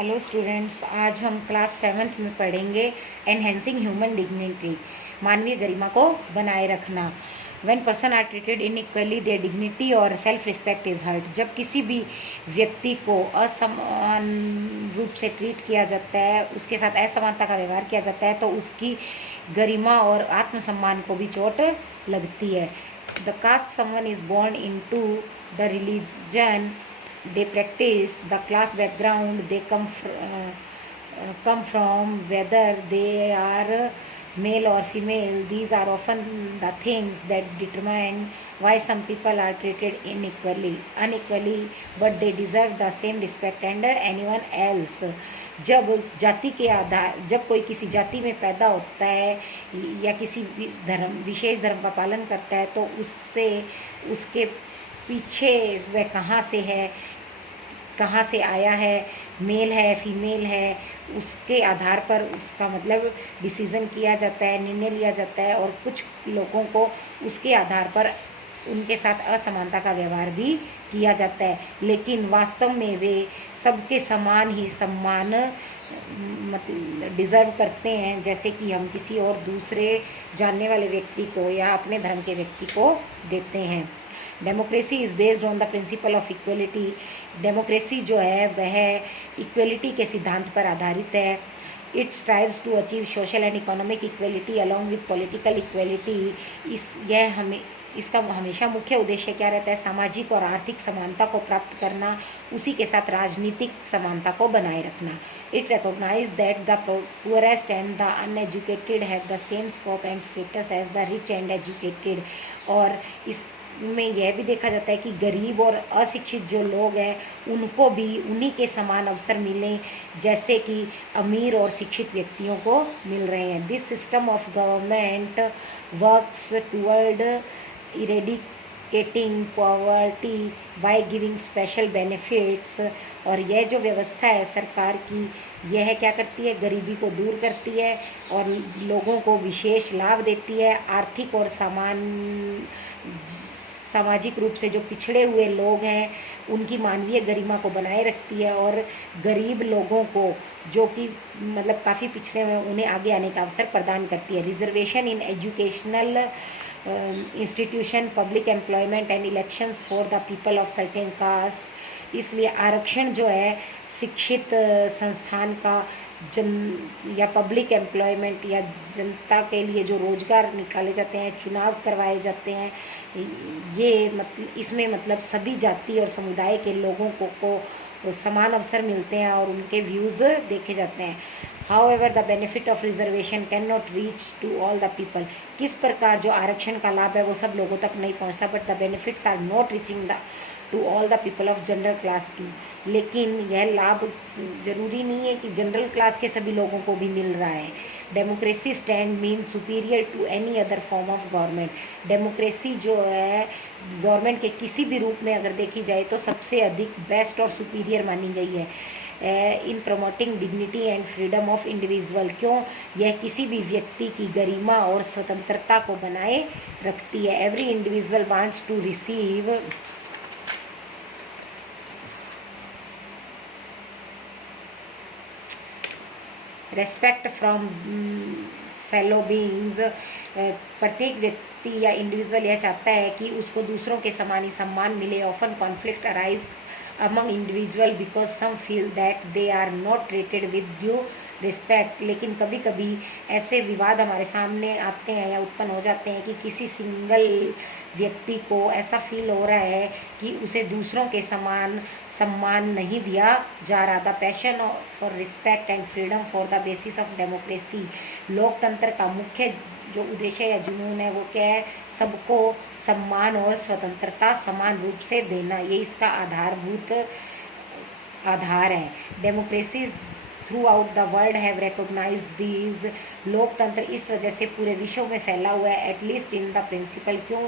Hello students, आज हम class 7th में पढ़ेंगे एनहेंसिंग ह्यूमन डिग्निटी, मानवीय गरिमा को बनाए रखना। When person are treated inequally their dignity और सेल्फ रिस्पेक्ट इज हर्ट। जब किसी भी व्यक्ति को असमान रूप से ट्रीट किया जाता है, उसके साथ असमानता का व्यवहार किया जाता है, तो उसकी गरिमा और आत्मसम्मान को भी चोट लगती है। The caste someone is born into the religion they practice, the class background they come from, whether they are male or female, these are often the things that determine why some people are treated unequally, but they deserve the same respect and anyone else. जब जाति के आधार जब कोई किसी जाति में पैदा होता है या किसी विशेष धर्म का पालन करता है, तो उससे उसके पीछे वह कहाँ से है, कहाँ से आया है, मेल है फीमेल है, उसके आधार पर उसका मतलब डिसीज़न किया जाता है, निर्णय लिया जाता है। और कुछ लोगों को उसके आधार पर उनके साथ असमानता का व्यवहार भी किया जाता है, लेकिन वास्तव में वे सबके समान ही सम्मान मतलब डिज़र्व करते हैं, जैसे कि हम किसी और दूसरे जानने वाले व्यक्ति को या अपने धर्म के व्यक्ति को देते हैं। Democracy is based on the principle of equality. Democracy जो है वह इक्वलिटी के सिद्धांत पर आधारित है। It strives to achieve social and economic equality along with political equality. इसका हमेशा मुख्य उद्देश्य क्या रहता है? सामाजिक और आर्थिक समानता को प्राप्त करना, उसी के साथ राजनीतिक समानता को बनाए रखना। It recognize that the poorest and the uneducated have the same scope and status as the rich and educated. और इसमें यह भी देखा जाता है कि गरीब और अशिक्षित जो लोग हैं उनको भी उन्हीं के समान अवसर मिलें जैसे कि अमीर और शिक्षित व्यक्तियों को मिल रहे हैं। This system of government works toward eradicating poverty by giving special benefits. और यह जो व्यवस्था है सरकार की, यह क्या करती है? गरीबी को दूर करती है और लोगों को विशेष लाभ देती है। आर्थिक और सामाजिक रूप से जो पिछड़े हुए लोग हैं उनकी मानवीय गरिमा को बनाए रखती है, और गरीब लोगों को जो कि मतलब काफ़ी पिछड़े हुए उन्हें आगे आने का अवसर प्रदान करती है। Reservation in educational institution, public employment and elections for the people of certain caste. इसलिए आरक्षण जो है शिक्षित संस्थान का या पब्लिक एम्प्लॉयमेंट या जनता के लिए जो रोजगार निकाले जाते हैं, चुनाव करवाए जाते हैं, ये मतलब इसमें मतलब सभी जाति और समुदाय के लोगों को समान अवसर मिलते हैं और उनके व्यूज़ देखे जाते हैं। However the benefit of reservation can not reach to all the people. किस प्रकार जो आरक्षण का लाभ है वो सब लोगों तक नहीं पहुंचता, but the benefits are not reaching the to all the people of general class to. लेकिन यह लाभ जरूरी नहीं है कि जनरल क्लास के सभी लोगों को भी मिल रहा है। Democracy stand mean superior to any other form of government. Democracy जो है गवर्नमेंट के किसी भी रूप में अगर देखी जाए तो सबसे अधिक बेस्ट और सुपीरियर मानी गई है इन promoting dignity and freedom of individual. क्यों? यह किसी भी व्यक्ति की गरिमा और स्वतंत्रता को बनाए रखती है। Every individual wants to receive respect from fellow beings. प्रत्येक व्यक्ति या इंडिविजुअल यह चाहता है कि उसको दूसरों के समान ही सम्मान मिले। Often conflict arise among individual because some feel that they are not treated with due respect। लेकिन कभी कभी ऐसे विवाद हमारे सामने आते हैं या उत्पन्न हो जाते हैं कि किसी सिंगल व्यक्ति को ऐसा फील हो रहा है कि उसे दूसरों के समान सम्मान नहीं दिया जा रहा। The passion for respect and freedom for the basis of democracy. लोकतंत्र का मुख्य जो उद्देश्य या जुनून है वो क्या है? सबको सम्मान और स्वतंत्रता समान रूप से देना, ये इसका आधार है। Democracy throughout the world have recognised these. लोकतंत्र इस वजह से पूरे विश्व में फैला हुआ है, एटलीस्ट इन द प्रिंसिपल। क्यों?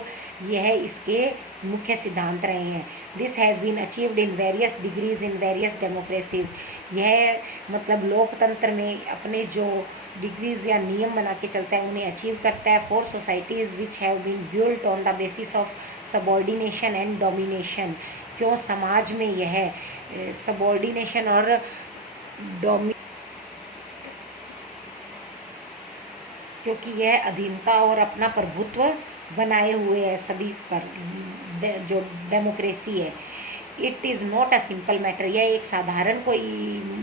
यह इसके मुख्य सिद्धांत रहे हैं। This has been achieved in various degrees in various democracies. यह मतलब लोकतंत्र में अपने जो डिग्रीज या नियम बना के चलता है उन्हें अचीव करता है। For societies which have been built on the basis of subordination and domination. क्यों? समाज में यह सबॉर्डिनेशन और डोमी क्योंकि यह अधीनता और अपना प्रभुत्व बनाए हुए है सभी पर, जो डेमोक्रेसी है। It is not a simple matter, यह एक साधारण कोई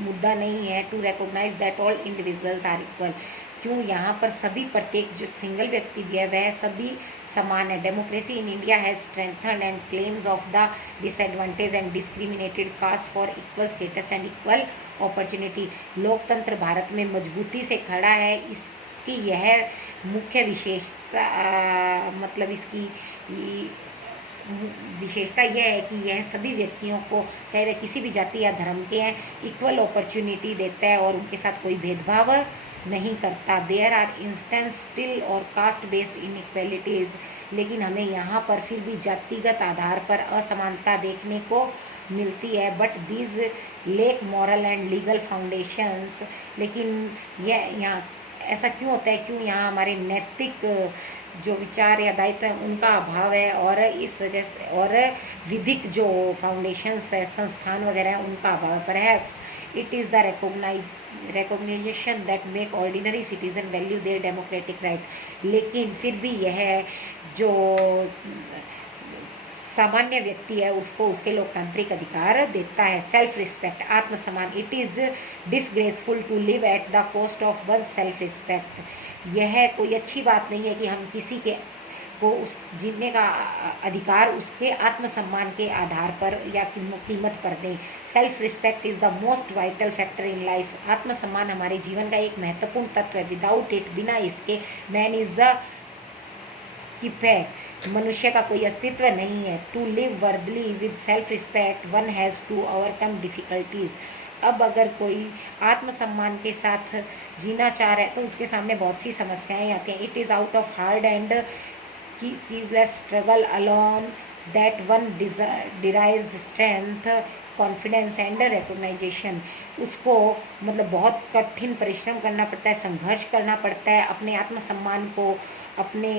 मुद्दा नहीं है। To recognise that all individuals are equal, क्यों यहाँ पर सभी, प्रत्येक जो सिंगल व्यक्ति भी है वह सभी समान है। Democracy in India has strengthened and claims of the disadvantage and discriminated caste for equal status and equal opportunity. लोकतंत्र भारत में मजबूती से खड़ा है। इसकी यह मुख्य विशेषता, मतलब इसकी विशेषता यह है कि यह सभी व्यक्तियों को, चाहे वह किसी भी जाति या धर्म के हैं, इक्वल अपॉर्चुनिटी देता है और उनके साथ कोई भेदभाव नहीं करता। देयर आर इंस्टेंस स्टिल और कास्ट बेस्ड इनइक्वालिटीज, लेकिन हमें यहाँ पर फिर भी जातिगत आधार पर असमानता देखने को मिलती है। But these lake moral and legal foundations, लेकिन यह यहाँ ऐसा क्यों होता है, क्यों यहाँ हमारे नैतिक जो विचार या दायित्व है उनका अभाव है, और इस वजह से, और विधिक जो फाउंडेशंस है, संस्थान वगैरह हैं, उनका अभाव। Perhaps it is the recognition that make ordinary citizen value their democratic right, लेकिन फिर भी यह जो सामान्य व्यक्ति है उसको उसके लोकतांत्रिक अधिकार देता है। सेल्फ रिस्पेक्ट, आत्मसम्मान। It is disgraceful to live at the cost of one self respect. यह कोई अच्छी बात नहीं है कि हम किसी के को उस जीने का अधिकार उसके आत्मसम्मान के आधार पर या कीमत पर दें। Self respect is the most vital factor in life. आत्मसम्मान हमारे जीवन का एक महत्वपूर्ण तत्व है। विदाउट इट, बिना इसके, मैन इज़ द कीपर, मनुष्य का कोई अस्तित्व नहीं है। To live worthily with self respect one has to overcome difficulties. अब अगर कोई आत्मसम्मान के साथ जीना चाह रहा है तो उसके सामने बहुत सी समस्याएं आती हैं। It is out of hard and ceaseless struggle alone that one derives strength, confidence and recognition. उसको मतलब बहुत कठिन परिश्रम करना पड़ता है, संघर्ष करना पड़ता है, अपने आत्मसम्मान को अपने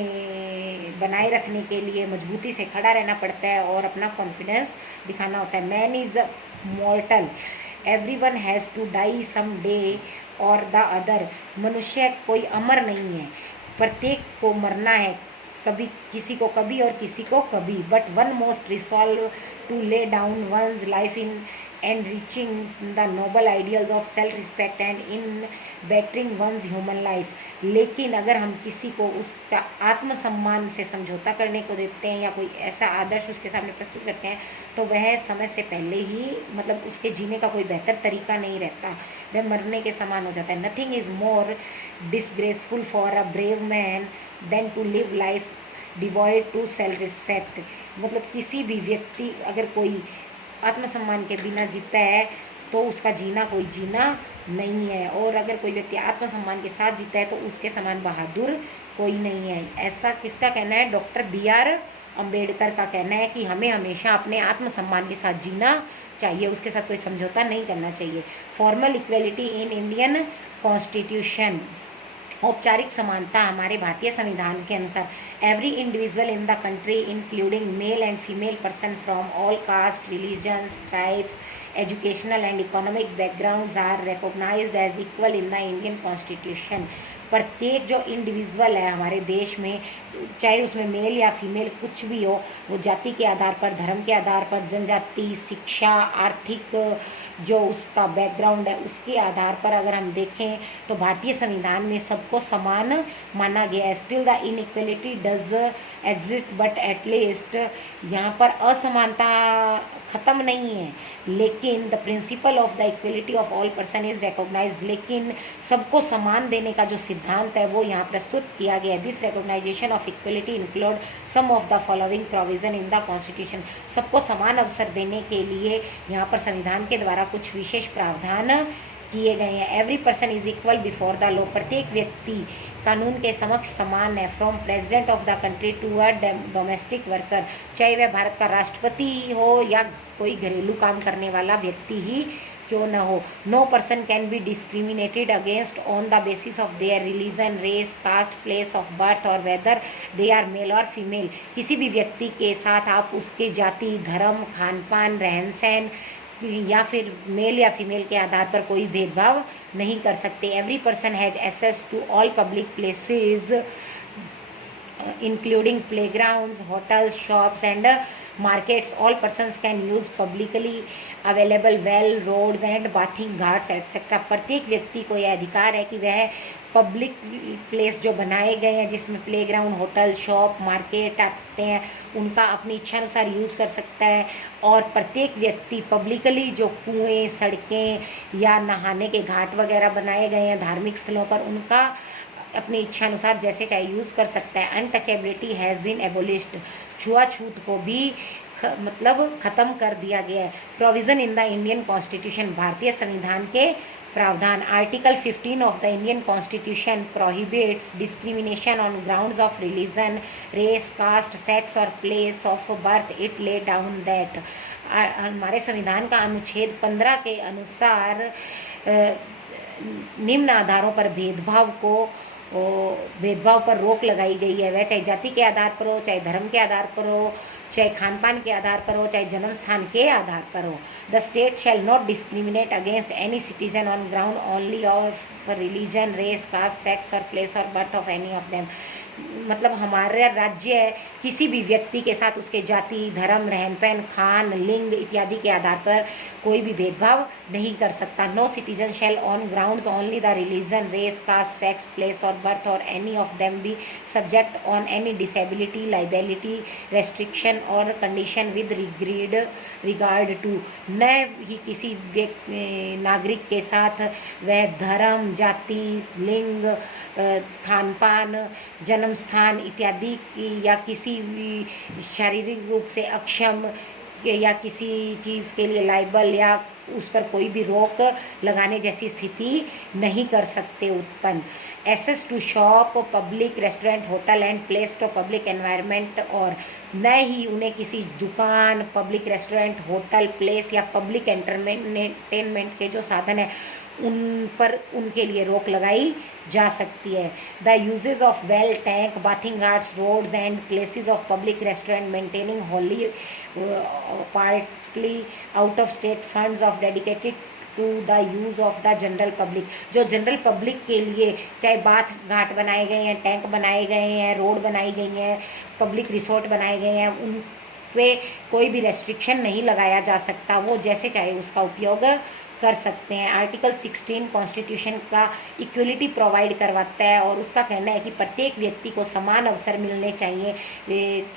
बनाए रखने के लिए मजबूती से खड़ा रहना पड़ता है और अपना कॉन्फिडेंस दिखाना होता है। Man is mortal, everyone has to die some day or the other. मनुष्य कोई अमर नहीं है, प्रत्येक को मरना है, कभी किसी को कभी और किसी को कभी। But one most resolve to lay down one's life in enriching the noble ideals of self respect and in bettering one's human life। लेकिन अगर हम किसी को उसका आत्मसम्मान से समझौता करने को देते हैं या कोई ऐसा आदर्श उसके सामने प्रस्तुत करते हैं तो वह समय से पहले ही मतलब उसके जीने का कोई बेहतर तरीका नहीं रहता, वह मरने के समान हो जाता है। Nothing is more disgraceful for a brave man than to live life devoid to self respect. मतलब किसी भी व्यक्ति अगर कोई आत्मसम्मान के बिना जीता है तो उसका जीना कोई जीना नहीं है, और अगर कोई व्यक्ति आत्मसम्मान के साथ जीता है तो उसके समान बहादुर कोई नहीं है। ऐसा किसका कहना है? Doctor B.R. अम्बेडकर का कहना है कि हमें हमेशा अपने आत्मसम्मान के साथ जीना चाहिए, उसके साथ कोई समझौता नहीं करना चाहिए। Formal equality in Indian constitution, औपचारिक समानता हमारे भारतीय संविधान के अनुसार every individual in the country including male and female person from all caste, religions, tribes, educational and economic backgrounds are recognised as equal in the Indian constitution. प्रत्येक जो individual है हमारे देश में, चाहे उसमें मेल या फीमेल कुछ भी हो, वो जाति के आधार पर, धर्म के आधार पर, जनजाति, शिक्षा, आर्थिक जो उसका बैकग्राउंड है उसके आधार पर अगर हम देखें तो भारतीय संविधान में सबको समान माना गया है। Still the inequality does exist but at least यहाँ पर असमानता ख़त्म नहीं है, लेकिन the principle of the equality of all person is recognised. लेकिन सबको समान देने का जो सिद्धांत है वो यहाँ प्रस्तुत किया गया है। This recognisation of equality include some of the following provision in the constitution. सबको समान अवसर देने के लिए यहाँ पर संविधान के द्वारा कुछ विशेष प्रावधान किए गए हैं। Every person is equal before the law, प्रत्येक व्यक्ति कानून के समक्ष समान है। From president of the country to a domestic worker, चाहे वह भारत का राष्ट्रपति हो या कोई घरेलू काम करने वाला व्यक्ति ही क्यों न हो। No person can be discriminated against on the basis of their religion, race, caste, place of birth or whether they are male or female. किसी भी व्यक्ति के साथ आप उसके जाति, धर्म, खान पान, रहन सहन या फिर मेल या फीमेल के आधार पर कोई भेदभाव नहीं कर सकते। Every person has access to all public places including playgrounds, hotels, shops and markets. All persons can use publicly available well, roads and bathing ghats etc. प्रत्येक व्यक्ति को यह अधिकार है कि वह पब्लिक प्लेस जो बनाए गए हैं जिसमें प्लेग्राउंड, होटल, शॉप, मार्केट आते हैं, उनका अपनी इच्छा अनुसार यूज़ कर सकता है। और प्रत्येक व्यक्ति पब्लिकली जो कुएँ, सड़कें या नहाने के घाट वगैरह बनाए गए हैं धार्मिक स्थलों पर, उनका अपनी इच्छा अनुसार जैसे चाहे यूज़ कर सकता है। अनटचेबिलिटी हैज़ बीन एबोलिश्ड, छुआछूत को भी मतलब ख़त्म कर दिया गया है। Provision in the Indian constitution, भारतीय संविधान के प्रावधान। Article 15 of the Indian constitution prohibits discrimination on grounds of religion, race, caste, sex और place of birth. It lay down that, हमारे संविधान का अनुच्छेद 15 के अनुसार निम्न आधारों पर भेदभाव पर रोक लगाई गई है। वह चाहे जाति के आधार पर हो, चाहे धर्म के आधार पर हो, चाहे खान पान के आधार पर हो, चाहे जन्म स्थान के आधार पर हो। The state shall not discriminate against any citizen on ground only of religion, race, caste, sex और place or birth of any of them. मतलब हमारा राज्य किसी भी व्यक्ति के साथ उसके जाति, धर्म, रहन सहन, खान, लिंग इत्यादि के आधार पर कोई भी भेदभाव नहीं कर सकता। No citizen shall on grounds only the religion, race, caste, sex, place or birth or any of them be subject on any disability, liability, restriction or condition with regard to. न ही किसी नागरिक के साथ वह धर्म, जाति, लिंग, खान पान, जन्म स्थान इत्यादि या किसी भी शारीरिक रूप से अक्षम या किसी चीज़ के लिए लाइबल या उस पर कोई भी रोक लगाने जैसी स्थिति नहीं कर सकते उत्पन्न। Access to shop, public restaurant, hotel and place to public environment, और न ही उन्हें किसी दुकान, पब्लिक रेस्टोरेंट, होटल, प्लेस या पब्लिक एंटरटेनमेंट के जो साधन है उन पर उनके लिए रोक लगाई जा सकती है। The uses of well, tank, bathing ghats, roads and places of public restaurant maintaining wholly partly out of state funds of dedicated to the use of the general public. जो जनरल पब्लिक के लिए चाहे बाथ घाट बनाए गए हैं, tank बनाए गए हैं, रोड बनाई गई हैं, पब्लिक रिसोर्ट बनाए गए हैं, उन पे कोई भी रेस्ट्रिक्शन नहीं लगाया जा सकता, वो जैसे चाहे उसका उपयोग कर सकते हैं। आर्टिकल 16 कॉन्स्टिट्यूशन का इक्वलिटी प्रोवाइड करवाता है और उसका कहना है कि प्रत्येक व्यक्ति को समान अवसर मिलने चाहिए,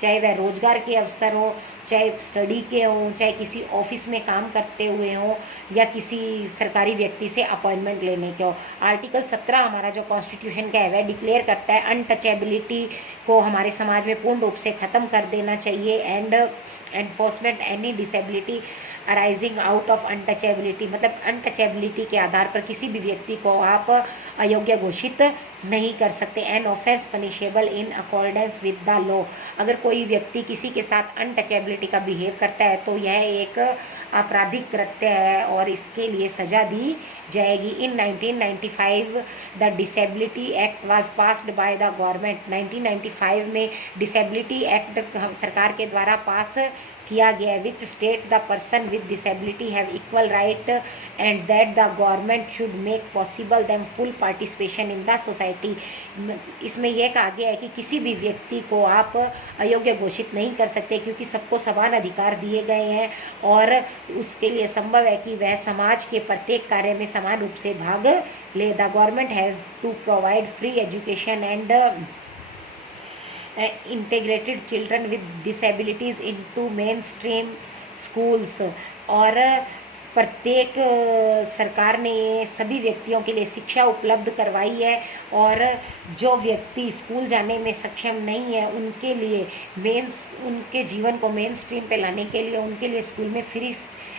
चाहे वह रोजगार के अवसर हो, चाहे स्टडी के हों, चाहे किसी ऑफिस में काम करते हुए हों या किसी सरकारी व्यक्ति से अपॉइंटमेंट लेने के हो। आर्टिकल 17 हमारा जो कॉन्स्टिट्यूशन का है वह डिक्लेयर करता है अनटचेबिलिटी को हमारे समाज में पूर्ण रूप से ख़त्म कर देना चाहिए and enforcement any disability arising out of untouchability, मतलब अनटचेबिलिटी के आधार पर किसी भी व्यक्ति को आप अयोग्य घोषित नहीं कर सकते। An offence punishable in accordance with the law, अगर कोई व्यक्ति किसी के साथ अनटचेबिलिटी का बिहेव करता है तो यह एक आपराधिक कृत्य है और इसके लिए सजा दी जाएगी। इन 1995 the disability act was passed by the government. 1995 में डिसेबिलिटी एक्ट सरकार के द्वारा पास किया गया, which state the person with disability have equal right and that the government should make possible them full participation in the society. इसमें यह कहा गया है कि किसी भी व्यक्ति को आप अयोग्य घोषित नहीं कर सकते क्योंकि सबको समान अधिकार दिए गए हैं और उसके लिए संभव है कि वह समाज के प्रत्येक कार्य में समान रूप से भाग ले। The government has to provide free education and integrated children with disabilities into mainstream schools, और प्रत्येक सरकार ने सभी व्यक्तियों के लिए शिक्षा उपलब्ध करवाई है और जो व्यक्ति स्कूल जाने में सक्षम नहीं है उनके लिए उनके जीवन को मेन स्ट्रीम पे लाने के लिए उनके लिए स्कूल में फ्री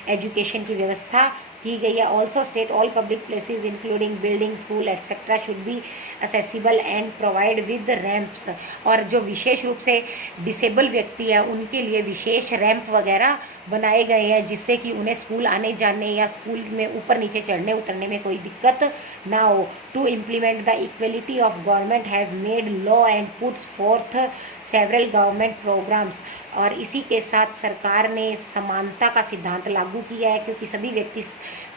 एजुकेशन की व्यवस्था की गई है। Also state all public places including building, school etcetera should be accessible and provide with ramps, और जो विशेष रूप से डिसेबल व्यक्ति है उनके लिए विशेष रैंप वगैरह बनाए गए हैं जिससे कि उन्हें स्कूल आने जाने या स्कूल में ऊपर नीचे चढ़ने उतरने में कोई दिक्कत ना हो। To implement the equality of government has made law and puts forth several government programmes, और इसी के साथ सरकार ने समानता का सिद्धांत लागू किया है, क्योंकि सभी व्यक्ति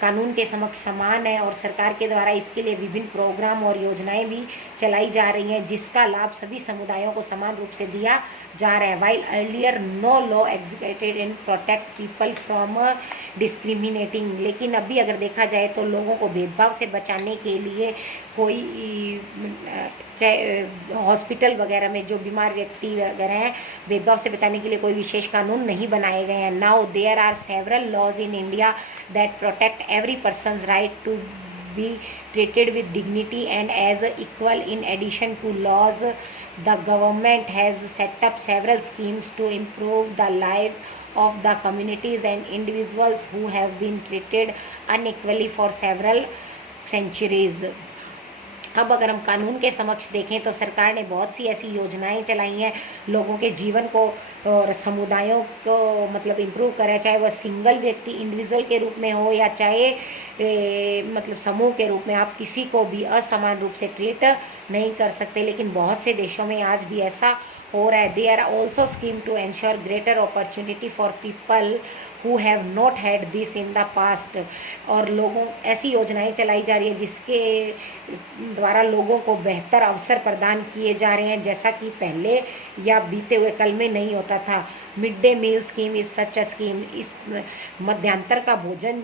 कानून के समक्ष समान है और सरकार के द्वारा इसके लिए विभिन्न प्रोग्राम और योजनाएं भी चलाई जा रही हैं, जिसका लाभ सभी समुदायों को समान रूप से दिया जा रहा है। While earlier no law executed and protect people from discriminating, लेकिन अभी अगर देखा जाए तो लोगों को भेदभाव से बचाने के लिए कोई चाहे हॉस्पिटल वगैरह में जो बीमार व्यक्ति वगैरह हैं, भेदभाव से बचाने के लिए कोई विशेष कानून नहीं बनाए गए हैं। Now there are several laws in India that protect every person's right to be treated with dignity and as equal. In addition to laws, the government has set up several schemes to improve the lives of the communities and individuals who have been treated unequally for several centuries. अब अगर हम कानून के समक्ष देखें तो सरकार ने बहुत सी ऐसी योजनाएं चलाई हैं लोगों के जीवन को और समुदायों को मतलब इम्प्रूव करा, चाहे वह सिंगल व्यक्ति इंडिविजुअल के रूप में हो या चाहे मतलब समूह के रूप में। आप किसी को भी असमान रूप से ट्रीट नहीं कर सकते, लेकिन बहुत से देशों में आज भी ऐसा हो रहा है. They are also scheme to ensure greater opportunity for people who have not had this in the past. और लोगों ऐसी योजनाएं चलाई जा रही है जिसके द्वारा लोगों को बेहतर अवसर प्रदान किए जा रहे हैं, जैसा कि पहले या बीते हुए कल में नहीं होता था. Mid day meal scheme is such a scheme. इस मध्यांतर का भोजन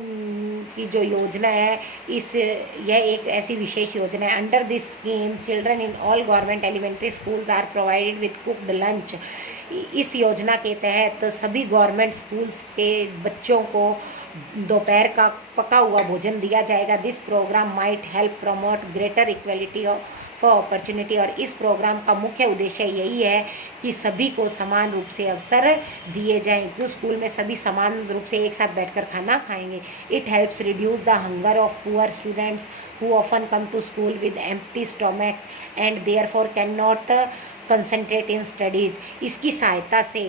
की जो योजना है यह एक ऐसी विशेष योजना है. Under this scheme children in all government elementary schools are provided with cooked lunch. इस योजना के तहत सभी गवर्नमेंट स्कूल्स के बच्चों को दोपहर का पका हुआ भोजन दिया जाएगा. This programme might help promote greater equality for opportunity. और इस प्रोग्राम का मुख्य उद्देश्य यही है कि सभी को समान रूप से अवसर दिए जाएं, क्यों स्कूल में सभी समान रूप से एक साथ बैठकर खाना खाएंगे. It helps reduce the hunger of poor students who often come to school with empty stomach and therefore can not concentrate in studies. इसकी सहायता से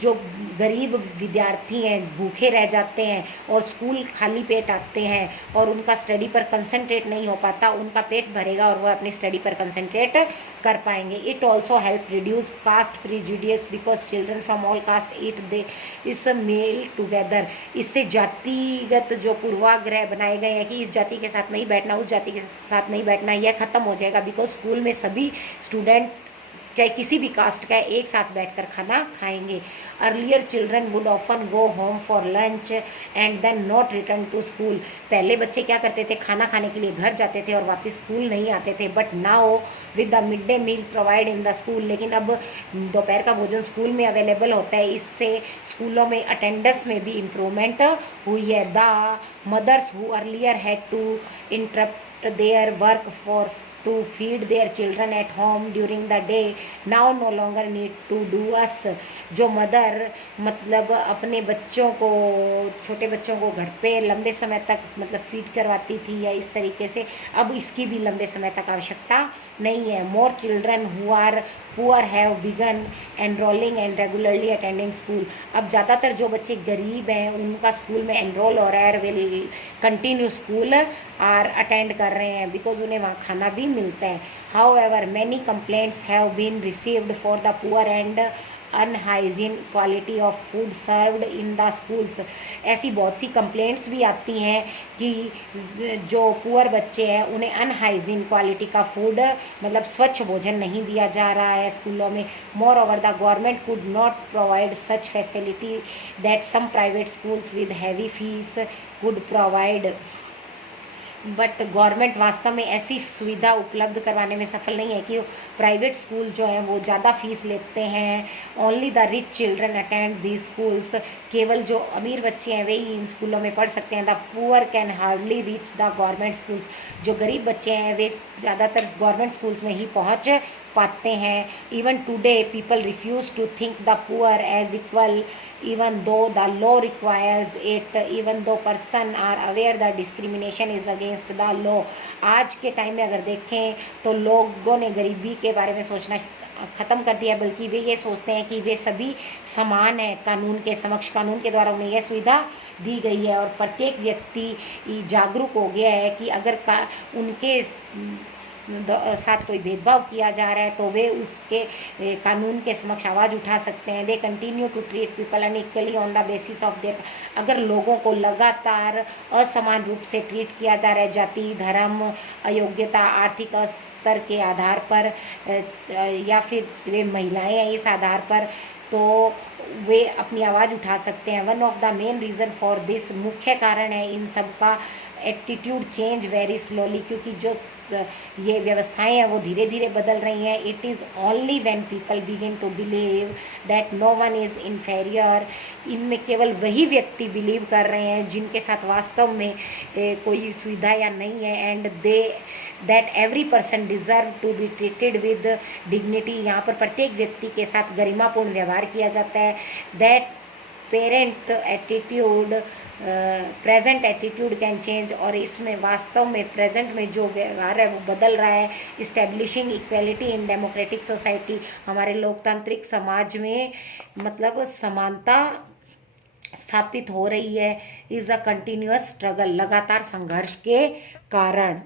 जो गरीब विद्यार्थी हैं भूखे रह जाते हैं और स्कूल खाली पेट आते हैं और उनका स्टडी पर कंसंट्रेट नहीं हो पाता, उनका पेट भरेगा और वह अपनी स्टडी पर कंसंट्रेट कर पाएंगे. It also help reduce caste prejudices because children from all caste eat they is meal together. इससे जातिगत जो पूर्वाग्रह बनाए गए हैं कि इस जाति के साथ नहीं बैठना, उस जाति के साथ नहीं बैठना, यह खत्म हो जाएगा. बिकॉज स्कूल में सभी स्टूडेंट चाहे किसी भी कास्ट का एक साथ बैठकर खाना खाएंगे. Earlier children would often go home for lunch and then not return to school. पहले बच्चे क्या करते थे, खाना खाने के लिए घर जाते थे और वापस स्कूल नहीं आते थे. But now with the mid day meal provide in the school, लेकिन अब दोपहर का भोजन स्कूल में अवेलेबल होता है. इससे स्कूलों में अटेंडेंस में भी इम्प्रूवमेंट हुई है. The mothers who earlier had to interrupt their work for to feed their children at home during the day now no longer need to do us. जो मदर मतलब अपने बच्चों को, छोटे बच्चों को घर पे लंबे समय तक मतलब फीड करवाती थी या इस तरीके से, अब इसकी भी लंबे समय तक आवश्यकता नहीं है. More children who are poor have begun enrolling and regularly attending school. अब ज़्यादातर जो बच्चे गरीब हैं उनका स्कूल में एनरोल हो रहा है, will continue school or attend कर रहे हैं बिकॉज उन्हें वहाँ खाना भी मिलता है. However many complaints have been received for the poor and unhygiene quality of food served in the schools. ऐसी बहुत सी कंप्लेंट्स भी आती हैं कि जो पुअर बच्चे हैं उन्हें अनहाइजीन क्वालिटी का फूड मतलब स्वच्छ भोजन नहीं दिया जा रहा है स्कूलों में. Moreover the government could not provide such facility that some private schools with heavy fees could provide. But government वास्तव में ऐसी सुविधा उपलब्ध करवाने में सफल नहीं है कि प्राइवेट स्कूल जो हैं वो ज़्यादा फीस लेते हैं. Only the rich children attend the schools. केवल जो अमीर बच्चे हैं वे ही इन स्कूलों में पढ़ सकते हैं. The poor can hardly reach the government schools. जो गरीब बच्चे हैं वे ज़्यादातर गवर्नमेंट स्कूल्स में ही पहुँच पाते हैं. Even today people refuse to think the poor as equal even though the law requires it, even though person are aware that discrimination is against the law. आज के टाइम में अगर देखें तो लोगों ने गरीबी के बारे में सोचना ख़त्म कर दिया, बल्कि वे ये सोचते हैं कि वे सभी समान हैं कानून के समक्ष. कानून के द्वारा उन्हें यह सुविधा दी गई है और प्रत्येक व्यक्ति जागरूक हो गया है कि अगर उनके साथ कोई भेदभाव किया जा रहा है तो वे उसके कानून के समक्ष आवाज़ उठा सकते हैं। They continue to treat people unequally on the basis of their, अगर लोगों को लगातार असमान रूप से ट्रीट किया जा रहा है जाति, धर्म, अयोग्यता, आर्थिक स्तर के आधार पर या फिर वे महिलाएं हैं इस आधार पर, तो वे अपनी आवाज़ उठा सकते हैं। One of the main reason for this, मुख्य कारण है इन सब का एटीट्यूड चेंज वेरी स्लोली, क्योंकि जो ये व्यवस्थाएं हैं वो धीरे धीरे बदल रही हैं। It is only when people begin to believe that no one is inferior, इनमें केवल वही व्यक्ति बिलीव कर रहे हैं जिनके साथ वास्तव में कोई सुविधा या नहीं है, and they that every person deserve to be treated with dignity, यहाँ पर प्रत्येक व्यक्ति के साथ गरिमापूर्ण व्यवहार किया जाता है। That parent attitude present attitude can change, और इसमें वास्तव में प्रेजेंट में जो व्यवहार है वो बदल रहा है। Establishing equality in democratic society, हमारे लोकतांत्रिक समाज में मतलब समानता स्थापित हो रही है, इज़ अ कंटिन्यूअस स्ट्रगल, लगातार संघर्ष के कारण।